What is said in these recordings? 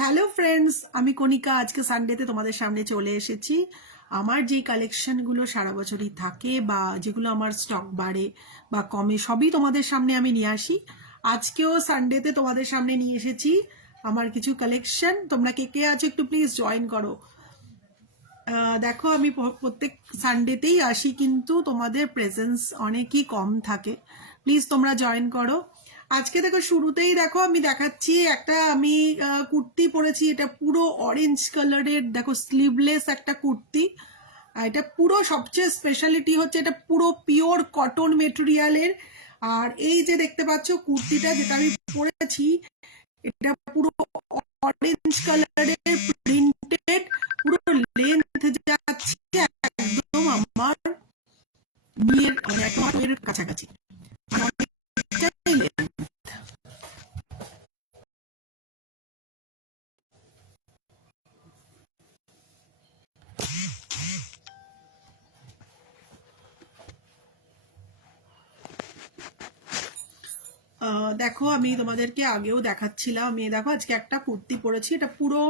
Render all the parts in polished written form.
Hello friends, আমি কণিকা। আজকে সানডেতে তোমাদের সামনে চলে এসেছি। আমার যে কালেকশনগুলো সারা বছরই থাকে বা যেগুলো আমার স্টক বাড়ে বা কমে সবই তোমাদের সামনে আমি নিয়ে আসি। আজকেও সানডেতে তোমাদের সামনে নিয়ে এসেছি আমার কিছু কালেকশন। তোমরা কে কে আছো একটু প্লিজ জয়েন করো। দেখো, আমি প্রত্যেক সানডেতেই আসি, কিন্তু তোমাদের প্রেজেন্স অনেকই কম থাকে। প্লিজ তোমরা জয়েন করো। আজকে দেখো, শুরুতেই দেখো আমি দেখাচ্ছি একটা, আমি কুর্তি পরেছি। এটা পুরো অরেঞ্জ কালারের, দেখো স্লিভলেস একটা কুর্তি। এটা পুরো সবচেয়ে স্পেশালিটি হচ্ছে এটা পুরো পিওর কটন মেটেরিয়ালের। আর এই যে দেখতে পাচ্ছ কুর্তিটা যেটা আমি পরেছি, এটা পুরো অরেঞ্জ কালারের প্রিন্টেড, পুরো লেন্থ যাচ্ছে একদম আমার নিয়ের কাছাকাছি। দেখো, আমি তোমাদেরকে আগেও দেখাচ্ছিলাম। আমি দেখো আজকে একটা কুর্তি পরেছি, এটা পুরো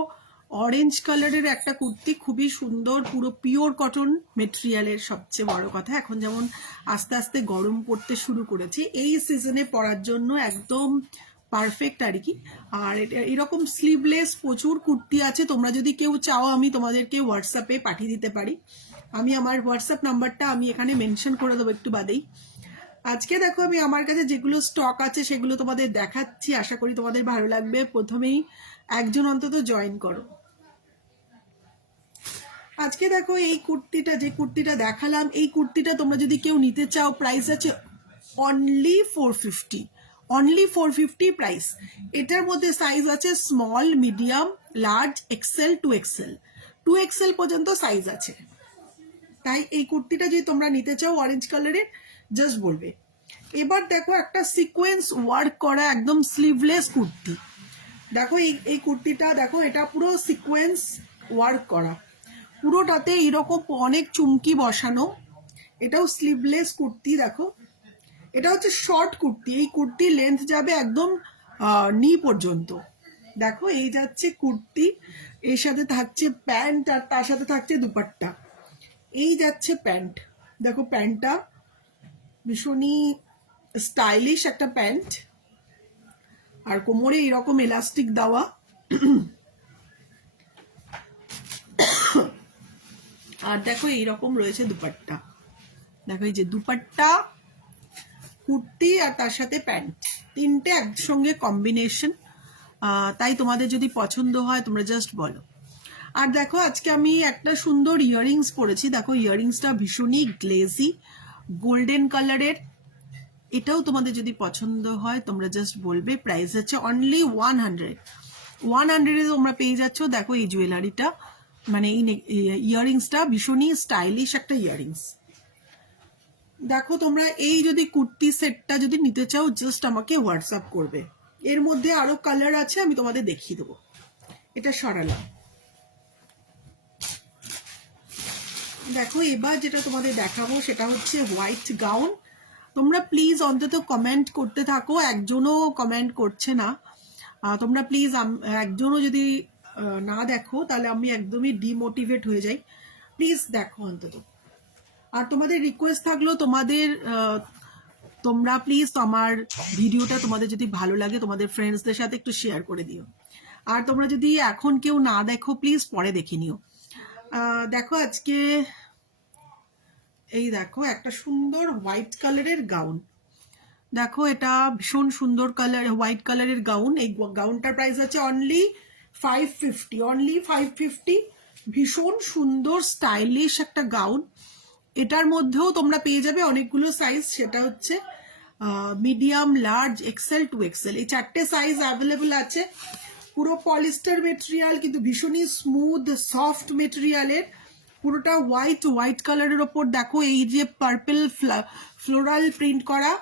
অরেঞ্জ কালারের একটা কুর্তি, খুবই সুন্দর, পুরো পিওর কটন মেটেরিয়ালের। সবচেয়ে বড় কথা, এখন যেমন আস্তে আস্তে গরম পড়তে শুরু করেছে, এই সিজনে পরার জন্য একদম পারফেক্ট আর কি। আর এরকম স্লিভলেস প্রচুর কুর্তি আছে, তোমরা যদি কেউ চাও আমি তোমাদেরকে হোয়াটসঅ্যাপে পাঠিয়ে দিতে পারি। আমি আমার হোয়াটসঅ্যাপ নাম্বারটা আমি এখানে মেনশন করে দেবো একটু বাদেই। আজকে দেখো, আমি আমার কাছে যেগুলো স্টক আছে সেগুলো তোমাদের দেখাচ্ছি, আশা করি তোমাদের ভালো লাগবে। প্রথমেই একজন অন্তত জয়েন করো। আজকে দেখো, এই কুর্তিটা, যে কুর্তিটা দেখালাম, এই কুর্তিটা তোমরা যদি কেউ নিতে চাও, প্রাইস আছে অনলি 450, অনলি 450 প্রাইস। এটার মধ্যে সাইজ আছে small, medium, large, Excel, 2XL, 2XL পর্যন্ত সাইজ আছে। তাই এই কুর্তিটা যদি তোমরা নিতে চাও অরেঞ্জ কালারের, জাস্ট বলবে। এবার দেখো, একটা সিকোয়েন্স ওয়ার্ক করা একদম স্লিভলেস কুর্তি। দেখো এই কুর্তিটা দেখো, এটা পুরো সিকোয়েন্স ওয়ার্ক করা, পুরোটাতে এরকম অনেক চুমকি বসানো। এটাও স্লিভলেস কুর্তি। দেখো, এটা হচ্ছে শর্ট কুর্তি। এই কুর্তির লেন্থ যাবে একদম নি পর্যন্ত। দেখো, এই যাচ্ছে কুর্তি, এর সাথে থাকছে প্যান্ট, আর তার সাথে থাকছে দুপাট্টা। এই যাচ্ছে প্যান্ট। দেখো, প্যান্টটা ভীষণই স্টাইলিশ একটা প্যান্ট, আর কোমরে এরকম এলাস্টিক দেওয়া। আর দেখো, এইরকম রয়েছে দুপাট্টা। দেখো, এই যে দুপাট্টা, কুর্তি আর তার সাথে প্যান্ট, তিনটে একসঙ্গে কম্বিনেশন। তাই তোমাদের যদি পছন্দ হয় তোমরা জাস্ট বলো। আর দেখো, আজকে আমি একটা সুন্দর ইয়াররিংস পরেছি। দেখো, ইয়াররিংসটা ভীষণই গ্লেজি গোল্ডেন কালারের। এটাও তোমাদের যদি পছন্দ হয় তোমরা জাস্ট বলবে। প্রাইস হচ্ছে অনলি 100, 100-এ তোমরা পেয়ে যাচ্ছ। দেখো, এই জুয়েলারিটা, মানে এই ইয়াররিংসটা ভীষণই স্টাইলিশ একটা ইয়াররিংস। দেখো, তোমরা এই যদি কুর্তি সেটটা যদি নিতে চাও, জাস্ট আমাকে হোয়াটসঅ্যাপ করবে। এর মধ্যে আরো কালার আছে, আমি তোমাদের দেখিয়ে দেবো। এটা সরালাম। দেখো, এবার যেটা তোমাদের দেখাবো সেটা হচ্ছে হোয়াইট গাউন। তোমরা প্লিজ অন্তত কমেন্ট করতে থাকো, একজনও কমেন্ট করছে না। তোমরা প্লিজ একজনও যদি না দেখো তাহলে আমি একদমই ডিমোটিভেট হয়ে যাই। প্লিজ দেখো অন্তত। আর তোমাদের রিকোয়েস্ট থাকলো, তোমরা প্লিজ আমার ভিডিওটা তোমাদের যদি ভালো লাগে তোমাদের ফ্রেন্ডসদের সাথে একটু শেয়ার করে দিও। আর তোমরা যদি এখন কেউ না দেখো, প্লিজ পরে দেখে নিও। দেখো, আজকে এই দেখো একটা সুন্দর হোয়াইট কালারের গাউন। দেখো, এটা ভীষণ সুন্দর কালার, হোয়াইট কালারের গাউন। এই গাউনটার প্রাইস আছে অনলি 550, অনলি 550। ভীষণ সুন্দর স্টাইলিশ একটা গাউন। এটার মধ্যেও তোমরা পেয়ে যাবে অনেকগুলো সাইজ, সেটা হচ্ছে মিডিয়াম, লার্জ, এক্সেল, 2XL, এই চারটে সাইজ অ্যাভেলেবল আছে। পুরো পলিস্টার মেটেরিয়াল, কিন্তু ভীষণই স্মুথ সফট মেটেরিয়ালের। পুরোটা হোয়াইট কালারের ওপর দেখো এই যে পার্পল ফ্লোরাল প্রিন্ট করা,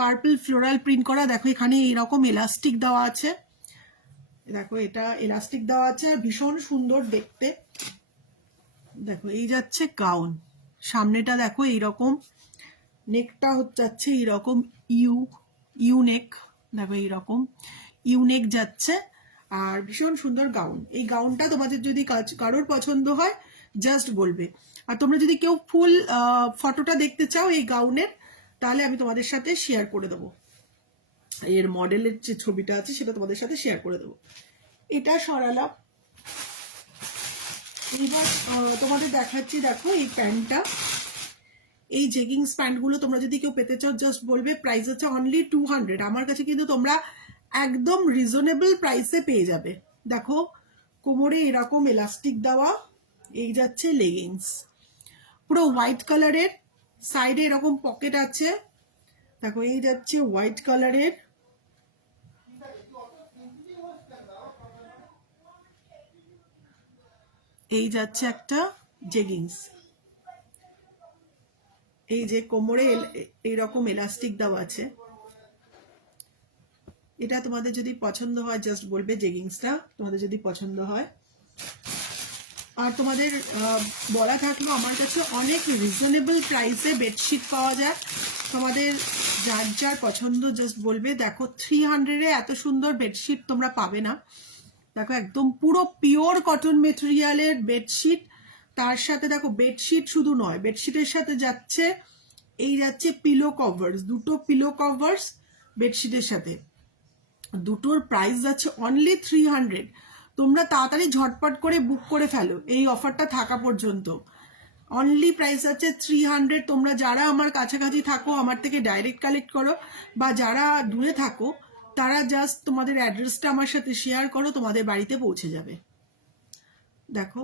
পার্পল ফ্লোরাল প্রিন্ট করা। দেখো, এখানে এরকম এলাস্টিক দেওয়া আছে। দেখো, এটা এলাস্টিক দেওয়া আছে, আর ভীষণ সুন্দর দেখতে। দেখো, এই যাচ্ছে গাউন। সামনেটা দেখো এইরকম, নেকটা যাচ্ছে এইরকম ইউ নেক। দেখো, এইরকম ইউ নেক যাচ্ছে। আর ভীষণ সুন্দর গাউন। এই গাউনটা তোমাদের যদি কারোর পছন্দ হয় জাস্ট বলবে। আর তোমরা যদি কেউ ফুল ফটোটা দেখতে চাও এই গাউনের, তাহলে আমি তোমাদের সাথে শেয়ার করে দেবো, এর মডেলের যে ছবিটা আছে সেটা তোমাদের সাথে শেয়ার করে দেবো। এটা সরালাম। এইবার তোমাদের দেখাচ্ছি, দেখো এই প্যান্টটা, এই জেগিংস প্যান্টগুলো তোমরা যদি কেউ পেতে চাও জাস্ট বলবে। প্রাইস আছে অনলি 200। আমার কাছে কিন্তু তোমরা একদম রিজনেবল প্রাইসে পেয়ে যাবে। দেখো কোমরে এরকম এলাস্টিক দেওয়া, এই যাচ্ছে লেগিংস, পুরো হোয়াইট কালারের, সাইডে এরকম পকেট আছে। দেখো এই যাচ্ছে হোয়াইট কালারের, এই যাচ্ছে একটা জেগিংস, এই যে কোমরে এইরকম এলাস্টিক দেওয়া আছে। এটা তোমাদের যদি পছন্দ হয় জাস্ট বলবে জেগিংসটা তোমাদের যদি পছন্দ হয়। আর তোমাদের বলা থাকলো আমার কাছে অনেক রিজনেবল প্রাইসে বেডশিট পাওয়া যায়, তোমাদের যার যার পছন্দ জাস্ট বলবে। দেখো 300-এ এত সুন্দর বেডশিট তোমরা পাবে না। দেখো একদম পুরো পিওর কটন মেটেরিয়ালের বেডশিট, তার সাথে দেখো বেডশিট শুধু নয়, বেডশিটের সাথে যাচ্ছে এই যাচ্ছে পিলো কভার্স, দুটো পিলো কভার্স বেডশিটের সাথে, দুটোর প্রাইস যাচ্ছে অনলি 300। তোমরা তাড়াতাড়ি ঝটপট করে বুক করে ফেলো এই অফারটা থাকা পর্যন্ত। অনলি প্রাইস আছে 300। তোমরা যারা আমার কাছাকাছি থাকো আমার থেকে ডাইরেক্ট কালেক্ট করো, বা যারা দূরে থাকো তারা জাস্ট তোমাদের অ্যাড্রেসটা আমার সাথে শেয়ার করো, তোমাদের বাড়িতে পৌঁছে যাবে। দেখো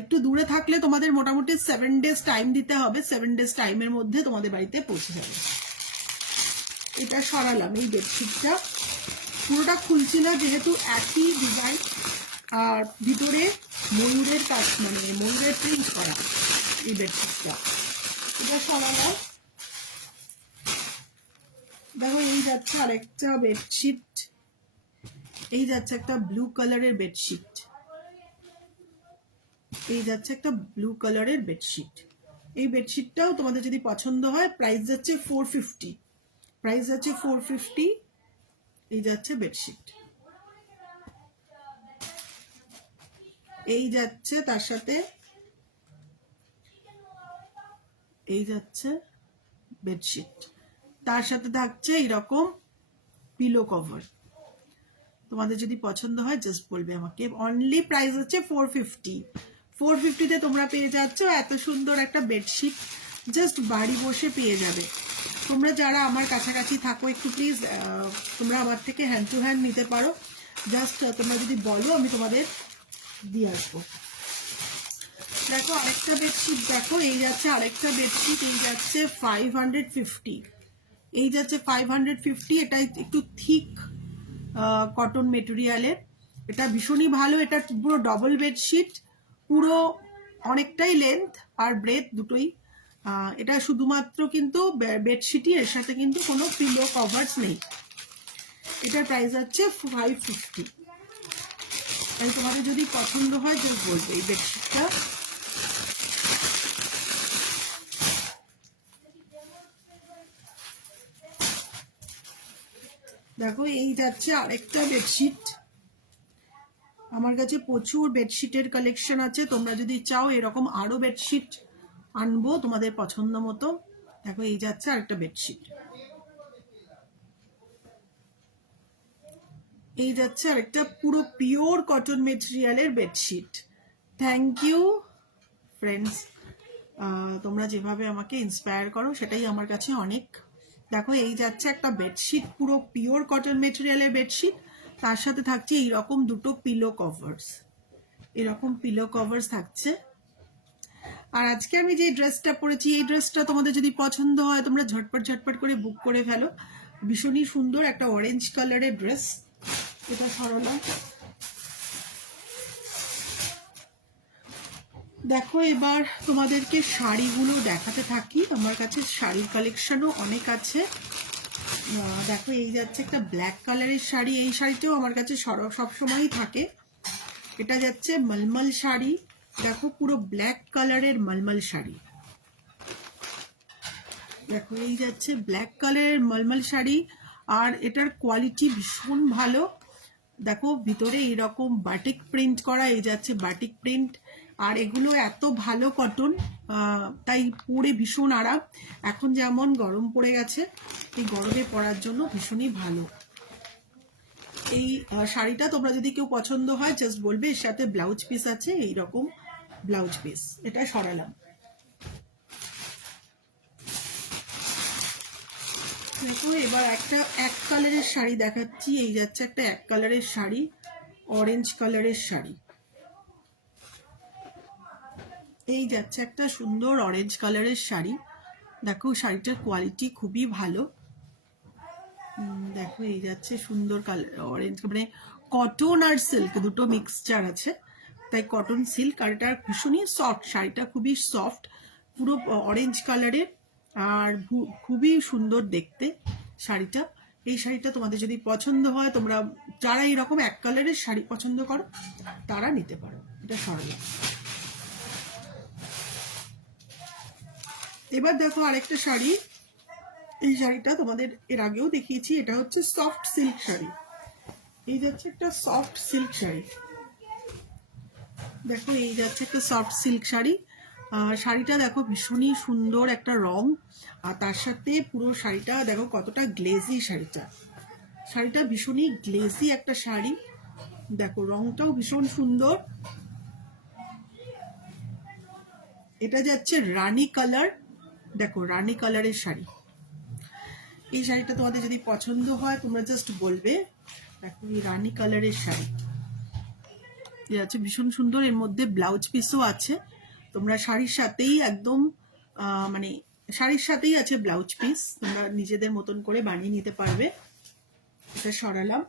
একটু দূরে থাকলে তোমাদের মোটামুটি 7 days টাইম দিতে হবে, 7 days টাইমের মধ্যে তোমাদের বাড়িতে পৌঁছে যাবে। এটা সরালাম, এই বেডশিটটা পুরোটা খুলছি না যেহেতু একই ডিজাইন, আর ভিতরে ময়ূরের কাজ, মানে ময়ূরের প্রিন্ট করা এই বেডশিটটা। এটা সরালাম। দেখো এই যাচ্ছে আরেকটা বেডশিট, এই যাচ্ছে একটা ব্লু কালারের বেডশিট, এই যাচ্ছে একটা ব্লু কালারের বেডশিট। এই বেডশিটটাও তোমাদের যদি পছন্দ হয় প্রাইস যাচ্ছে 450, প্রাইস যাচ্ছে 450। এই যাচ্ছে বেডশিট, এই যাচ্ছে তার সাথে এই যাচ্ছে বেডশিট, তার সাথে থাকছে এইরকম পিলো কভার। তোমাদের যদি পছন্দ হয় জাস্ট বলবে আমাকে। অনলি প্রাইস হচ্ছে 450। 450-তে তোমরা পেয়ে যাচ্ছ এত সুন্দর একটা বেডশিট, জাস্ট বাড়ি বসে পেয়ে যাবে। তোমরা যারা আমার কাছাকাছি থাকো একটু প্লিজ তোমরা আমার থেকে হ্যান্ড টু হ্যান্ড নিতে পারো, জাস্ট তোমরা যদি বলো আমি তোমাদের দিয়ে আসবো। দেখো আরেকটা বেডশিট, দেখো এই যাচ্ছে আরেকটা বেডশিট, এই যাচ্ছে 550, এই যাচ্ছে 550। এটা একটু থিক কটন মেটেরিয়ালের, এটা ভীষণই ভালো। এটা পুরো ডবল বেডশিট, পুরো অনেকটাই লেন্থ আর ব্রেথ দুটোই। এটা শুধুমাত্র কিন্তু বেডশিটই, এর সাথে কিন্তু কোনো পিলো কভার্স নেই। এটার প্রাইস হচ্ছে 550। তাই তোমাদের যদি পছন্দ হয় জাস্ট বলবে এই বেডশিটটা। দেখো এই যাচ্ছে আরেকটা বেডশিট, আমার কাছে প্রচুর বেডশিটের কালেকশন আছে, তোমরা যদি চাও এরকম আরো বেডশিট আনবো তোমাদের পছন্দ মতো। দেখো এই যাচ্ছে আরেকটা বেডশিট, এই যাচ্ছে আরেকটা পুরো পিওর কটন মেটেরিয়ালের বেডশিট। থ্যাংক ইউ ফ্রেন্ডস, তোমরা যেভাবে আমাকে ইন্সপায়ার করো সেটাই আমার কাছে অনেক। দেখো এই যাচ্ছে একটা বেডশিট, পুরো পিওর কটন মেটেরিয়ালের বেডশিট, তার সাথে থাকছে এইরকম দুটো পিলো কভার্স, এরকম পিলো কভার্স থাকছে। আর আজকে আমি যে ড্রেসটা পরেছি এই ড্রেসটা তোমাদের যদি পছন্দ হয় তোমরা ঝটপট ঝটপট করে বুক করে ফেলো। ভীষণই সুন্দর একটা অরেঞ্জ কালারের ড্রেস। এটা সরালাম। দেখো এবার তোমাদেরকে শাড়িগুলো দেখাতে থাকি, আমার কাছে শাড়ির কালেকশনও অনেক আছে। দেখো এই যাচ্ছে একটা ব্ল্যাক কালারের শাড়ি, এই শাড়িটাও আমার কাছে সবসময়ই থাকে। এটা যাচ্ছে মলমল শাড়ি, দেখো পুরো ব্ল্যাক কালারের মলমল শাড়ি। দেখো এই যাচ্ছে ব্ল্যাক কালারের মলমল শাড়ি, আর এটার কোয়ালিটি ভীষণ ভালো। দেখো ভিতরে এইরকম বাটিক প্রিন্ট করা, এই যাচ্ছে বাটিক প্রিন্ট। আর এগুলো এত ভালো কটন, তাই পরে ভীষণ আরাম। এখন যেমন গরম পড়ে গেছে, এই গরমে পরার জন্য ভীষণই ভালো। এই শাড়িটা তোমরা যদি কেউ পছন্দ হয় জাস্ট বলবে। এর সাথে ব্লাউজ পিস আছে, এইরকম ব্লাউজ পিস। এটা সরালাম। দেখো এবার একটা এক কালারের শাড়ি দেখাচ্ছি। এই যাচ্ছে একটা এক কালারের শাড়ি, অরেঞ্জ কালারের শাড়ি। এই যাচ্ছে একটা সুন্দর অরেঞ্জ কালারের শাড়ি। দেখো শাড়িটার কোয়ালিটি খুবই ভালো। দেখো এই যাচ্ছে সুন্দর কালার অরেঞ্জ, মানে কটন আর সিল্ক দুটো মিক্সচার আছে, তাই কটন সিল্ক। আর এটা ভীষণই সফট, শাড়িটা খুবই সফট, পুরো অরেঞ্জ কালারের, আর খুবই সুন্দর দেখতে শাড়িটা। এই শাড়িটা তোমাদের যদি পছন্দ হয়, তোমরা যারা এরকম এক কালারের শাড়ি পছন্দ করো তারা নিতে পারো। এটা সরলা। এবার দেখো আরেকটা শাড়ি। এই শাড়িটা তোমাদের এর আগেও দেখিয়েছি। এটা হচ্ছে সফট সিল্ক শাড়ি। এই যাচ্ছে একটা সফট সিল্ক শাড়ি। দেখো এই যাচ্ছে একটা সফট সিল্ক শাড়ি। শাড়িটা দেখো ভীষণই সুন্দর একটা রং, আর তার সাথে পুরো শাড়িটা দেখো কতটা গ্লেজি। শাড়িটা ভীষণই গ্লেজি একটা শাড়ি। দেখো রংটাও ভীষণ সুন্দর। এটা যাচ্ছে রানী কালার। দেখো রানী কালারের শাড়ি। এই শাড়িটা তোমাদের যদি পছন্দ হয় তোমরা জাস্ট বলবে। দেখো এই রানী কালারের শাড়ি আছে, ভীষণ সুন্দর। এর মধ্যে ব্লাউজ পিসও আছে। তোমরা শাড়ির সাথেই একদম মানে শাড়ির সাথেই আছে ব্লাউজ পিস, তোমরা নিজেদের মতন করে বানিয়ে নিতে পারবে। এটা সরালাম।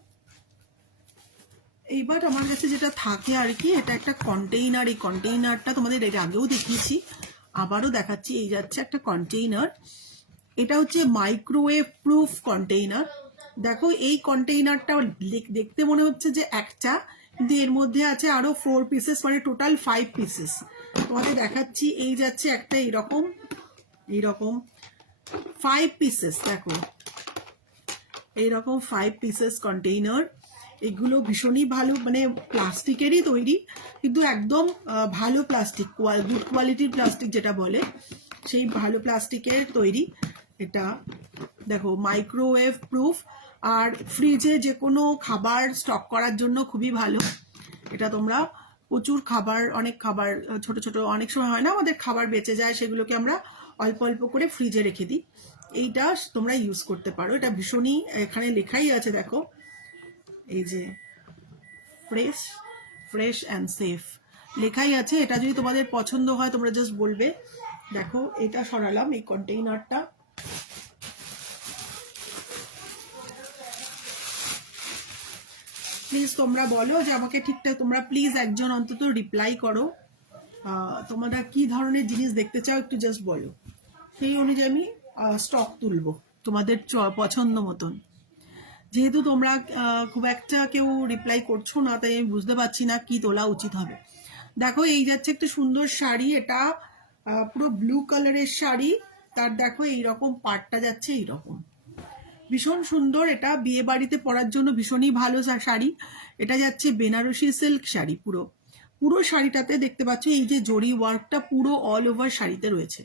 এইবার আমার কাছে যেটা থাকে আর কি, এটা একটা কন্টেইনার। এই কন্টেইনারটা তোমাদের এর আগেও দেখিয়েছি, আবারও দেখাচ্ছি। এই যাচ্ছে একটা কন্টেইনার। এটা হচ্ছে মাইক্রোওয়েভ প্রুফ কন্টেইনার। দেখো এই কন্টেইনারটা দেখতে মনে হচ্ছে যে একটা, কিন্তু এর মধ্যে আছে আরো 4 পিসেস, মানে টোটাল 5 পিসেস। তোমাদের দেখাচ্ছি। এই যাচ্ছে একটা এইরকম এইরকম 5 পিসেস। দেখো এইরকম 5 পিসেস কন্টেইনার। এগুলো ভীষণই ভালো, মানে প্লাস্টিকেরই তৈরি, কিন্তু একদম ভালো প্লাস্টিক, গুড কোয়ালিটির প্লাস্টিক যেটা বলে, সেই ভালো প্লাস্টিকের তৈরি এটা। দেখো মাইক্রোওয়েভ প্রুফ, আর ফ্রিজে যে কোনো খাবার স্টক করার জন্য খুবই ভালো এটা। তোমরা প্রচুর খাবার, অনেক খাবার, ছোট ছোট অনেক সময় হয় না আমাদের খাবার বেঁচে যায়, সেগুলোকে আমরা অল্প অল্প করে ফ্রিজে রেখে দিই। এইটা তোমরা ইউজ করতে পারো। এটা ভীষণই, এখানে লেখাই আছে দেখো, এই যে ফ্রেশ অ্যান্ড সেফ লেখাই আছে। এটা যদি তোমাদের পছন্দ হয় তোমরা জাস্ট বলবে। দেখো এটা সরালাম, এই কন্টেইনারটা। প্লিজ তোমরা বলো যে আমাকে ঠিকঠাক, তোমরা প্লিজ একজন অন্তত রিপ্লাই করো। তোমরা কি ধরনের জিনিস দেখতে চাও একটু জাস্ট বলো, সেই অনুযায়ী আমি স্টক তুলবো তোমাদের পছন্দ মতন। যেহেতু তোমরা খুব একটা কেউ রিপ্লাই করছো না, তাই আমি বুঝতে পারছি না কি তোলা উচিত হবে। দেখো এই যাচ্ছে একটা সুন্দর শাড়ি। এটা পুরো ব্লু কালারের শাড়ি। তার দেখো এইরকম পাটটা যাচ্ছে এইরকম, ভীষণ সুন্দর। এটা বিয়ে বাড়িতে পরার জন্য ভীষণই ভালো শাড়ি। এটা যাচ্ছে বেনারসি সিল্ক শাড়ি। পুরো পুরো শাড়িটাতে দেখতে পাচ্ছ এই যে জরি ওয়ার্কটা পুরো অল ওভার শাড়িতে রয়েছে।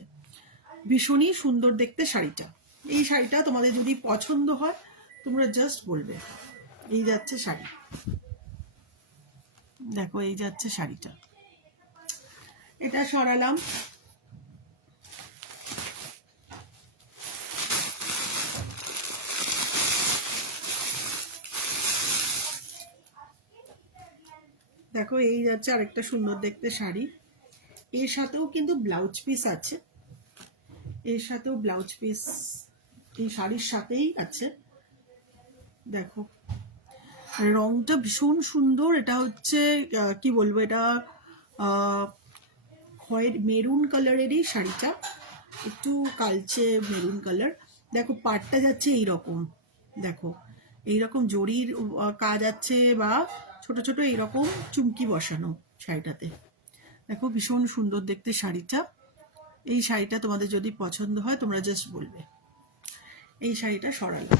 ভীষণই সুন্দর দেখতে শাড়িটা। এই শাড়িটা তোমাদের যদি পছন্দ হয় তোমরা জাস্ট বলবে। এই যাচ্ছে শাড়ি। দেখো এই যাচ্ছে শাড়িটা। এটা সরালাম। দেখো এই যাচ্ছে আরেকটা সুন্দর দেখতে শাড়ি। এর সাথেও কিন্তু ব্লাউজ পিস আছে। এর সাথেও ব্লাউজ পিস এই শাড়ির সাথেই আছে। দেখো রংটা ভীষণ সুন্দর। এটা হচ্ছে কি বলবো, এটা মেরুন কালারেরই শাড়িটা, একটু কালচে মেরুন কালার। দেখো পাটটা যাচ্ছে এইরকম, দেখো এইরকম জরির কাজ আছে, বা ছোট ছোট এইরকম চুমকি বসানো শাড়িটাতে। দেখো ভীষণ সুন্দর দেখতে শাড়িটা। এই শাড়িটা তোমাদের যদি পছন্দ হয় তোমরা জাস্ট বলবে। এই শাড়িটা সরালাম।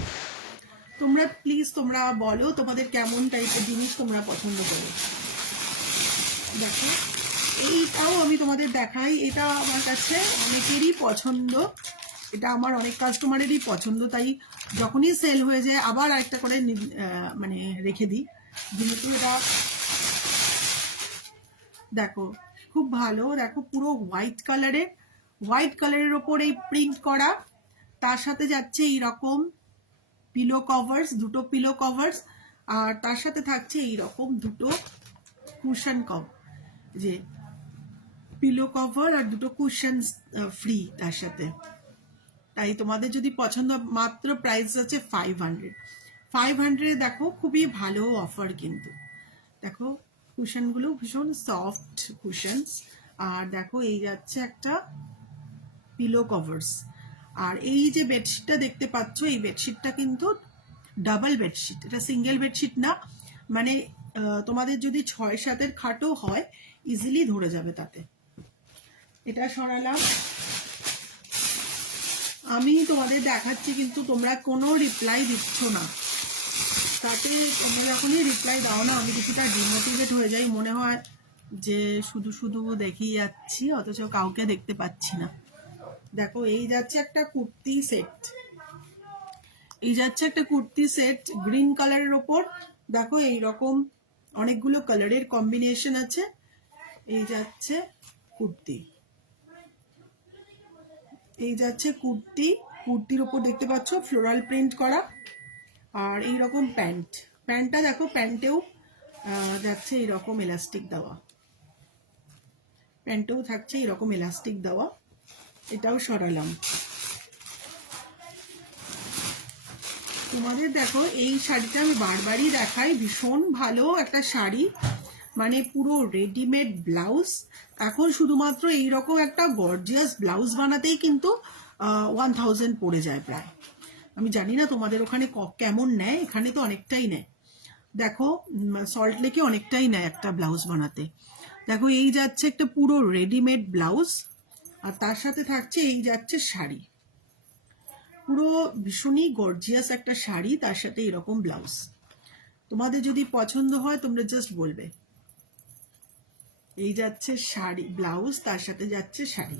তোমরা প্লিজ তোমরা বলো তোমাদের কেমন টাইপের জিনিস তোমরা পছন্দ করো। দেখো এইটাও আমি তোমাদের দেখাই, এটা আমার কাছে অনেকেরই পছন্দ, এটা আমার অনেক কাস্টমারেরই পছন্দ, তাই যখনই সেল হয়ে যায় আবার একটা করে মানে রেখে দিই, যেহেতু এটা দেখো খুব ভালো। দেখো পুরো হোয়াইট কালারের ওপর এই প্রিন্ট করা, তার সাথে যাচ্ছে এইরকম পিলো কভার্স, দুটো পিলো কভার্স, আর তার সাথে থাকছে এইরকম দুটো কুশন কভার, যে পিলো কভার আর দুটো কুশন ফ্রি তার সাথে। তাই তোমাদের যদি পছন্দ, মাত্র প্রাইস আছে 500। দেখো খুবই ভালো অফার কিন্তু। দেখো কুশনগুলো ভীষণ সফট কুশনস, আর দেখো এই যাচ্ছে একটা পিলো কভার্স। আর এই যে বেডশিটটা দেখতে পাচ্ছ, এই বেডশিটটা কিন্তু ডাবল বেডশিট, এটা সিঙ্গেল বেডশিট না, মানে তোমাদের যদি 6-7 খাটও হয় ইজিলি ধরে যাবে তাতে। এটা সরালাম, আমি তোমাদের দেখাচ্ছি কিন্তু তোমরা কোনো রিপ্লাই দিচ্ছ না, তাতে তোমরা যখনই রিপ্লাই দাও না আমি কিছুটা ডিমোটিভেট হয়ে যাই, মনে হয় যে শুধু শুধু দেখিয়ে যাচ্ছি অথচ কাউকে দেখতে পাচ্ছি না। দেখো এই যাচ্ছে একটা কুর্তি সেট, গ্রিন কালারের ওপর দেখো এইরকম অনেকগুলো কালারের কম্বিনেশন আছে। এই যাচ্ছে কুর্তি, কুর্তির ওপর দেখতে পাচ্ছ ফ্লোরাল প্রিন্ট করা, আর এইরকম প্যান্টটা দেখো, প্যান্টেও যাচ্ছে এইরকম এলাস্টিক দেওয়া, এটাও সরালাম। তোমাদের দেখো এই শাড়িটা আমি বারবারই দেখাই, ভীষণ ভালো একটা শাড়ি, মানে পুরো রেডিমেড ব্লাউজ। এখন শুধুমাত্র এইরকম একটা গর্জিয়াস ব্লাউজ বানাতেই কিন্তু 1000 পড়ে যায় প্রায়। আমি জানি না তোমাদের ওখানে কেমন নেয়, এখানে তো অনেকটাই নেয়। দেখো সল্ট লেকে অনেকটাই নেয় একটা ব্লাউজ বানাতে। দেখো এই যাচ্ছে একটা পুরো রেডিমেড ব্লাউজ, আর তার সাথে থাকছে এই যাচ্ছে শাড়ি, পুরো ভীষণই গর্জিয়াস একটা শাড়ি, তার সাথে এরকম ব্লাউজ। তোমাদের যদি পছন্দ হয় তোমরা জাস্ট বলবে। এই যাচ্ছে শাড়ি, ব্লাউজ, তার সাথে যাচ্ছে শাড়ি,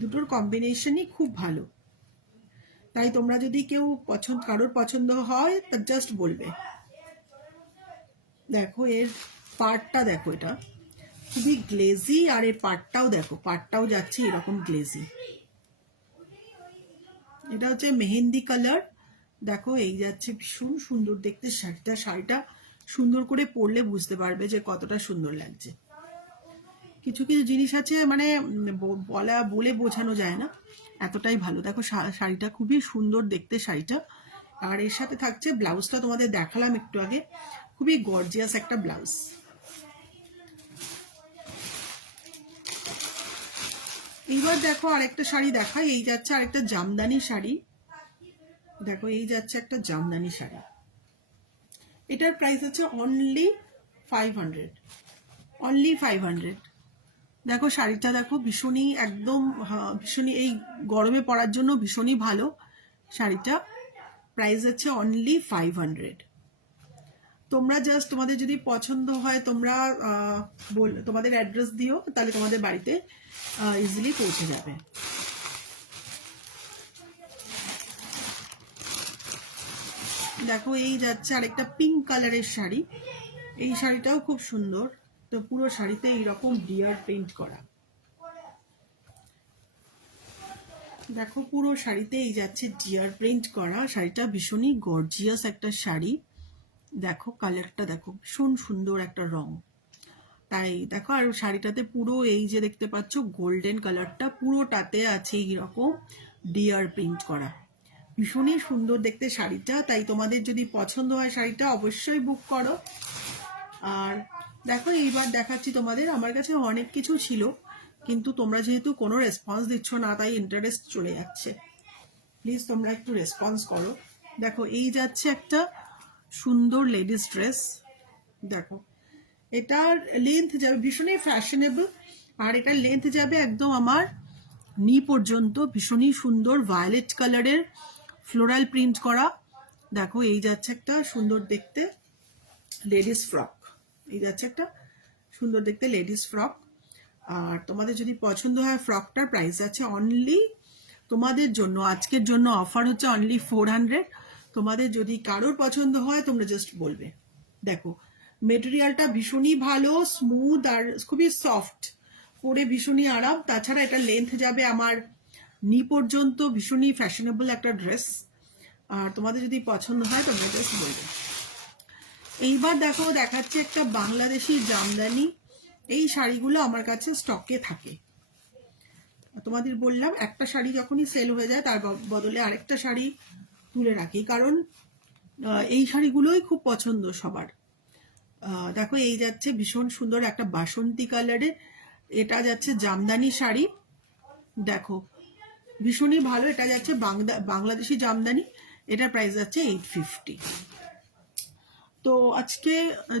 দুটোর কম্বিনেশনই খুব ভালো। তাই তোমরা যদি কেউ কারোর পছন্দ হয় তা জাস্ট বলবে। দেখো এর পার্টটা দেখো, এটা খুবই গ্লেজি, আর এর পার্টটাও দেখো, পার্টটাও যাচ্ছে এরকম গ্লেজি। এটা হচ্ছে মেহেন্দি কালার। দেখো এই যাচ্ছে ভীষণ সুন্দর দেখতে শাড়িটা সুন্দর করে পরলে বুঝতে পারবে যে কতটা সুন্দর লাগছে। কিছু কিছু জিনিস আছে মানে বলে বোঝানো যায় না, এতটাই ভালো। দেখো শাড়িটা খুবই সুন্দর দেখতে শাড়িটা, আর এর সাথে থাকছে ব্লাউজটা, তোমাদের দেখালাম একটু আগে, খুবই গর্জিয়াস একটা ব্লাউজ। এইবার দেখো আরেকটা শাড়ি দেখাই, এই যাচ্ছে আরেকটা জামদানি শাড়ি। দেখো এই যাচ্ছে একটা জামদানি শাড়ি, এটার প্রাইস আছে অনলি 500। দেখো শাড়িটা দেখো ভীষণই একদম ভীষণই এই গরমে পরার জন্য ভীষণই ভালো শাড়িটা। প্রাইস আছে অনলি 500। তোমরা জাস্ট তোমাদের যদি পছন্দ হয় তোমরা তোমাদের অ্যাড্রেস দিও, তাহলে তোমাদের বাড়িতে ইজিলি পৌঁছে যাবে। দেখো এই যাচ্ছে আরেকটা পিঙ্ক কালারের শাড়ি, এই শাড়িটাও খুব সুন্দর। তো পুরো শাড়িতে এইরকম ডিয়ার প্রিন্ট করা, দেখো পুরো শাড়িতে এই যাচ্ছে ডিয়ার প্রিন্ট করা। শাড়িটা ভীষণই গর্জিয়াস একটা শাড়ি, দেখো কালারটা দেখো ভীষণ সুন্দর একটা রং। তাই দেখো, আর শাড়িটাতে পুরো এই যে দেখতে পাচ্ছ গোল্ডেন কালারটা পুরোটাতে আছে এইরকম ডিয়ার প্রিন্ট করা, ভীষণই সুন্দর দেখতে শাড়িটা। তাই তোমাদের যদি পছন্দ হয় শাড়িটা অবশ্যই বুক করো। আর দেখো এইবার দেখাচ্ছি তোমাদের, আমার কাছে অনেক কিছু ছিল কিন্তু তোমরা যেহেতু কোনো রেসপন্স দিচ্ছ না তাই ইন্টারেস্ট চলে যাচ্ছে। প্লিজ তোমরা একটু রেসপন্স করো। দেখো এই যাচ্ছে একটা সুন্দর লেডিস ড্রেস, দেখো এটার লেন্থ যাবে ভীষণই ফ্যাশনেবল, আর এটার লেন্থ যাবে একদম আমার নি পর্যন্ত। ভীষণই সুন্দর ভায়োলেট কালারের ফ্লোরাল প্রিন্ট করা, দেখো এই যাচ্ছে একটা সুন্দর দেখতে লেডিস ফ্রক, এই যাচ্ছে একটা সুন্দর দেখতে লেডিস ফ্রক। আর তোমাদের যদি পছন্দ হয়, ফ্রকটার প্রাইস আছে অনলি তোমাদের জন্য, আজকের জন্য অফার হচ্ছে অনলি 400। তোমাদের যদি কারোর পছন্দ হয় তোমরা জাস্ট বলবে। দেখো মেটেরিয়ালটা ভীষণই ভালো, স্মুথ আর খুবই সফট, পরে ভীষণই আরাম। তাছাড়া এটা লেন্থ যাবে আমার নি পর্যন্ত, ভীষণই ফ্যাশনেবল একটা ড্রেস। আর তোমাদের যদি পছন্দ হয় তোমরা জাস্ট বলবে। এইবার দেখো দেখাচ্ছে একটা বাংলাদেশি জামদানি। এই শাড়িগুলো আমার কাছে স্টকে থাকে। তোমাদের বললাম একটা শাড়ি যখনই সেল হয়ে যায় তার বদলে আরেকটা শাড়ি তুলে রাখি, কারণ এই শাড়িগুলোই খুব পছন্দ সবার। দেখো এই যাচ্ছে ভীষণ সুন্দর একটা বাসন্তী কালারের, এটা যাচ্ছে জামদানি শাড়ি। দেখো ভীষণই ভালো, এটা যাচ্ছে বাংলাদেশি জামদানি, এটার প্রাইস যাচ্ছে 850। তো আজকে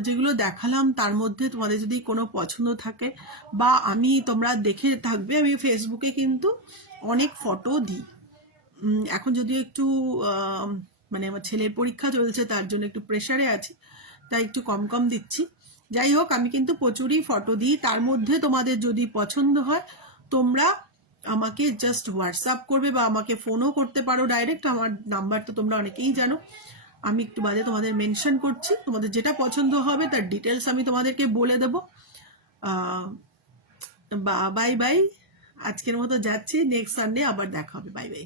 যেগুলো দেখালাম তার মধ্যে তোমাদের যদি কোনো পছন্দ থাকে বা তোমরা দেখে থাকবে, আমি ফেসবুকে কিন্তু অনেক ফটো দিই। এখন যদিও একটু মানে আমার ছেলের পরীক্ষা চলছে, তার জন্য একটু প্রেশারে আছি, তাই একটু কম কম দিচ্ছি। যাই হোক, আমি কিন্তু প্রচুরই ফটো দিই। তার মধ্যে তোমাদের যদি পছন্দ হয় তোমরা আমাকে জাস্ট হোয়াটসঅ্যাপ করবে বা আমাকে ফোনও করতে পারো ডাইরেক্ট। আমার নাম্বার তো তোমরা অনেকেই জানো, আমি একটু বাদে তোমাদের মেনশন করছি। তোমাদের যেটা পছন্দ হবে তার ডিটেলস আমি তোমাদেরকে বলে দেবো। বাই বাই, আজকের মতো যাচ্ছি, নেক্সট সানডে আবার দেখা হবে। Bye bye.